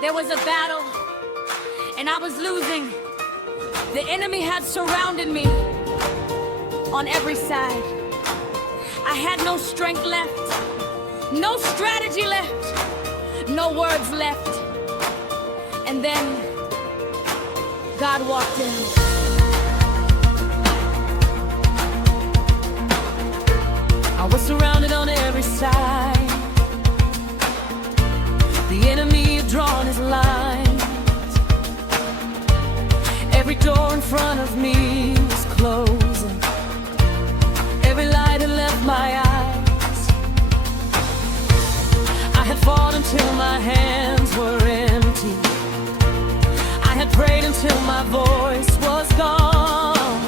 There was a battle, and I was losing. The enemy had surrounded me on every side. I had no strength left, no strategy left, no words left. And then God walked in. I was surrounded on every side. The enemy had drawn his lines. Every door in front of me was closing. Every light had left my eyes. I had fought until my hands were empty. I had prayed until my voice was gone.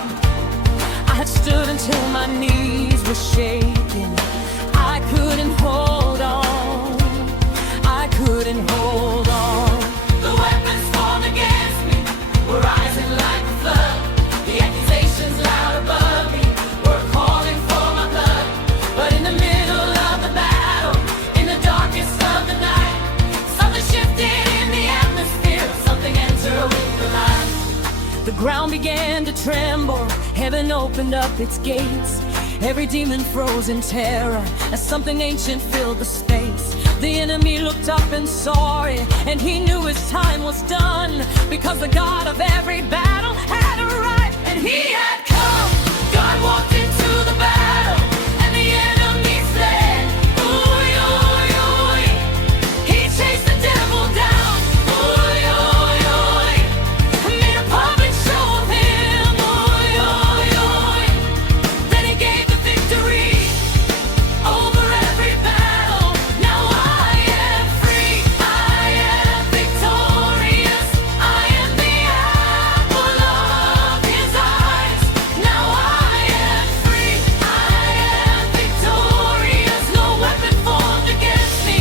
I had stood until my knees were shaking. I couldn't hold on. I couldn't hold on. The weapons formed against me were rising like a flood. The accusations loud above me were calling for my blood. But in the middle of the battle, in the darkest of the night, something shifted in the atmosphere. Something entered with the light. The ground began to tremble. Heaven opened up its gates. Every demon froze in terror as something ancient filled the space. The enemy looked up and saw it, and he knew his time was done, because the God of every battle had arrived, and he had come. God walked into the battle, and the enemy fled. Ooh, ooh, ooh. He chased the devil down. Ooh, ooh, ooh. Made a public show of him. Ooh, ooh, ooh. Then he gave the victory over every battle. Now I am free. I am victorious. I am the apple of his eyes. Now I am free. I am victorious. No weapon formed against me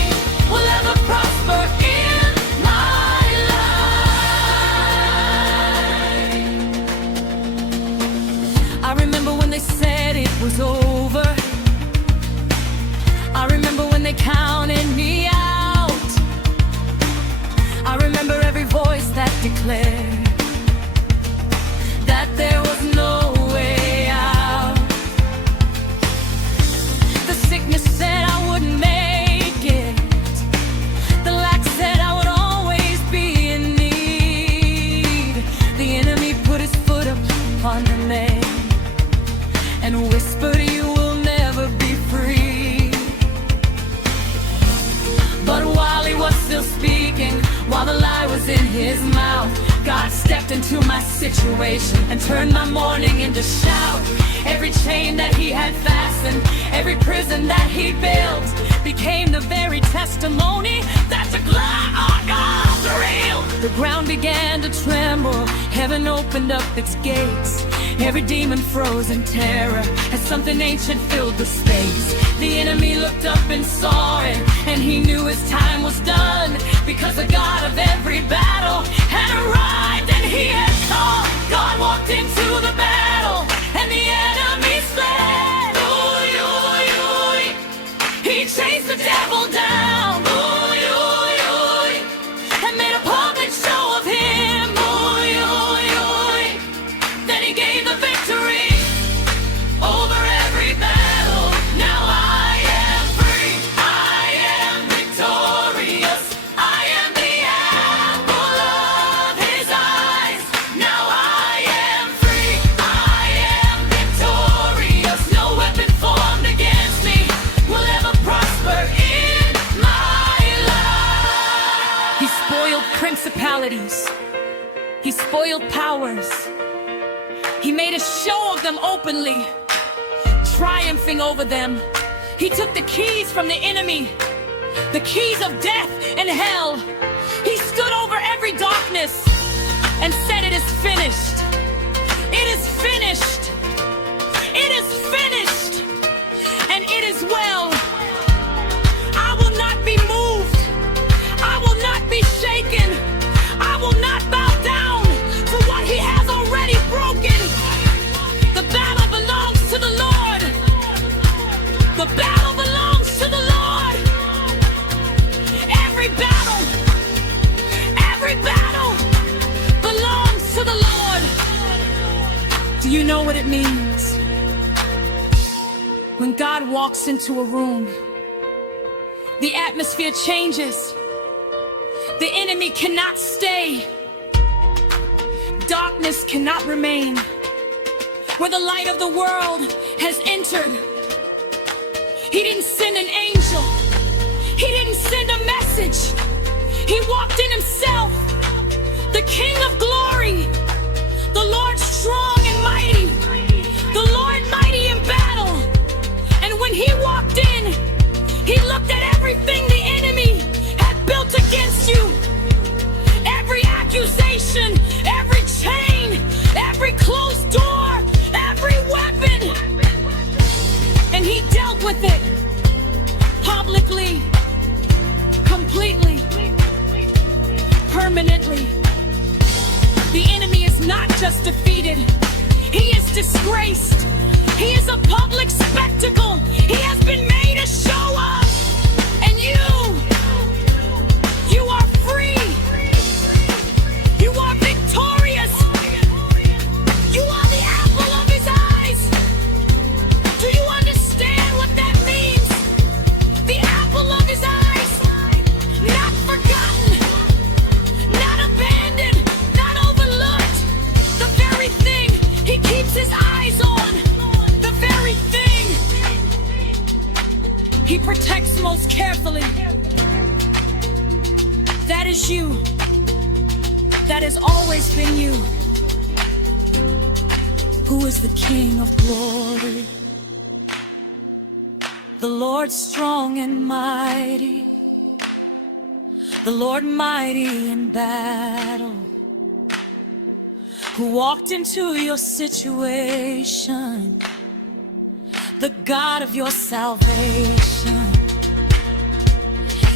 will ever prosper in my life. I remember when they said it was over. I remember when they counted me out. I remember every voice that declared that there was no way out. The sickness said I wouldn't make it. The lack said I would always be in need. The enemy put his foot upon the man and whispered, you will never be free. But while he was still speaking, while the lie was in his mouth, God stepped into my situation and turned my mourning into shout. Every chain that he had fastened, every prison that he built, became the very testimony that the God's real. The ground began to tremble. Heaven opened up its gates. Every demon froze in terror as something ancient filled the space. The enemy looked up and saw it, and he knew his time was done, because the God of every battle had arrived, and he had come. God walked into the battle, and the enemies fled. Ooh, ooh, ooh. He chased the devil down. Ooh, ooh, ooh. And made a public show of him. Ooh, ooh, ooh. Then he gave the victory over every battle. Now I am free. I am victorious. I am the apple of his eyes. Now I am free. I am victorious. No weapon formed against me will ever prosper in my life. He spoiled principalities. He spoiled powers. He made a show of them openly, triumphing over them. He took the keys from the enemy, the keys of death and hell. He stood over every darkness and said, it is finished. It is finished. It is finished. And it is well. I will not be moved. I will not be shaken. I will not bow down to what he has already broken. The battle belongs to the Lord. The battle belongs to the Lord. Every battle, You know what it means when God walks into a room. The atmosphere changes. The enemy cannot stay. Darkness cannot remain. Where the light of the world has entered, he didn't send an angel. He didn't send a message. He walked in himself, the King of glory, the Lord strong and mighty, the Lord mighty in battle. And when he walked in, he looked at everything the enemy had built against you. Every accusation, every chain, every closed door, every weapon. And he dealt with it publicly, completely, permanently. The enemy is not just defeated, he is disgraced. He is a public spectacle. He has been made a show of. And you are free. You are victorious. You are the apple of his eyes. Do you understand what that means? The apple of his eyes. Not forgotten, not abandoned, not overlooked. The very thing he keeps his eyes on. The very thing he protects most carefully. That is you. That has always been you. Who is the King of glory? The Lord strong and mighty, the Lord mighty in battle, who walked into your situation, the God of your salvation.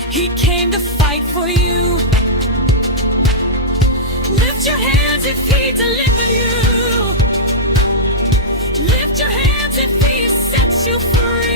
He came to fight for you. Lift your hands if he delivered you. Lift your hands if he set you free.